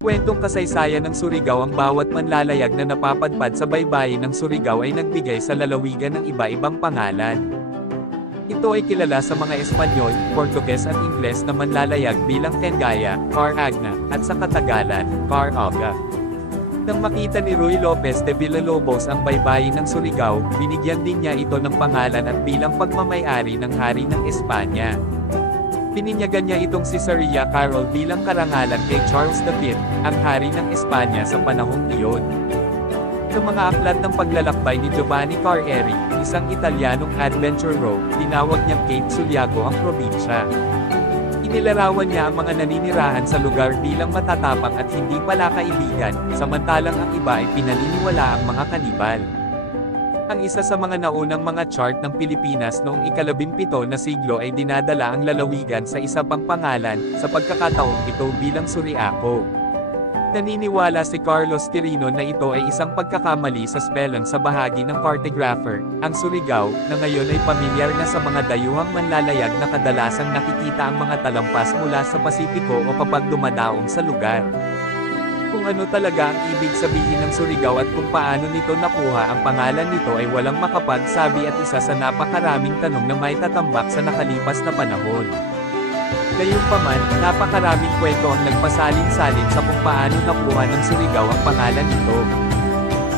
Kwentong kasaysayan ng Surigao. Ang bawat manlalayag na napapadpad sa baybayin ng Surigao ay nagbigay sa lalawigan ng iba-ibang pangalan. Ito ay kilala sa mga Espanyol, Portuges at Ingles na manlalayag bilang Tengaya, Car Agna, at sa Katagalan, Car Aga. Nang makita ni Ruy Lopez de Villalobos ang baybayin ng Surigao, binigyan din niya ito ng pangalan at bilang pagmamay-ari ng hari ng Espanya. Pininyagan niya itong si Maria Carol bilang karangalan kay Charles V, ang hari ng Espanya sa panahong iyon. Sa mga aklat ng paglalakbay ni Giovanni Carrieri, isang Italianong adventurer, tinawag niyang Cape Suliago ang probinsya. Inilarawan niya ang mga naninirahan sa lugar bilang matatapang at hindi pala kaibigan, samantalang ang iba ay pinaniniwala ang mga kanibal. Ang isa sa mga naunang mga chart ng Pilipinas noong ika-17 na siglo ay dinadala ang lalawigan sa isa pang pangalan, sa pagkakataong ito bilang Suriaco. Naniniwala si Carlos Quirino na ito ay isang pagkakamali sa spelling sa bahagi ng cartographer. Ang Surigao, na ngayon ay pamilyar na sa mga dayuhang manlalayag na kadalasang nakikita ang mga talampas mula sa Pasipiko o kapag dumadaong sa lugar. Kung ano talaga ang ibig sabihin ng Surigao at kung paano nito nakuha ang pangalan nito ay walang makapagsabi at isa sa napakaraming tanong na may tatambak sa nakalipas na panahon. Gayunpaman, napakaraming kwento ang nagpasalin-salin sa kung paano nakuha ng Surigao ang pangalan nito.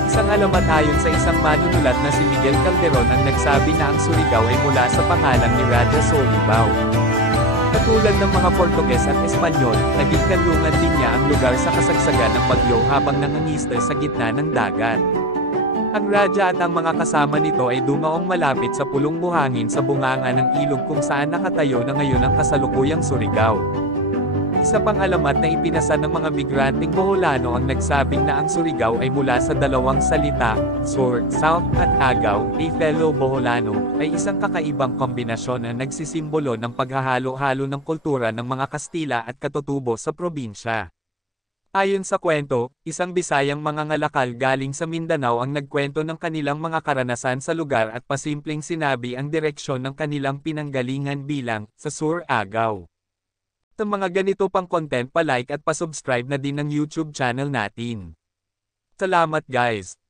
Isang alamat ayon sa isang manunulat na si Miguel Calderon ang nagsabi na ang Surigao ay mula sa pangalan ni Raja Solibao. Katulad ng mga Portuges at Espanyol, naging kanlungan din niya ang lugar sa kasagsagan ng bagyo habang nangangisda sa gitna ng dagat. Ang Raja at ang mga kasama nito ay dumaong malapit sa pulong buhangin sa bunganga ng ilog kung saan nakatayo na ngayon ang kasalukuyang Surigao. Isa pang alamat na ipinasa ng mga migranteng Boholano ang nagsabing na ang Surigao ay mula sa dalawang salita, Sur, South, at Agaw, a fellow Boholano, ay isang kakaibang kombinasyon na nagsisimbolo ng paghahalo-halo ng kultura ng mga Kastila at Katutubo sa probinsya. Ayon sa kwento, isang Bisayang mangangalakal galing sa Mindanao ang nagkwento ng kanilang mga karanasan sa lugar at pasimpleng sinabi ang direksyon ng kanilang pinanggalingan bilang, sa Sur Agaw. Sa mga ganito pang content pa-like at pa-subscribe na din ng YouTube channel natin. Salamat guys!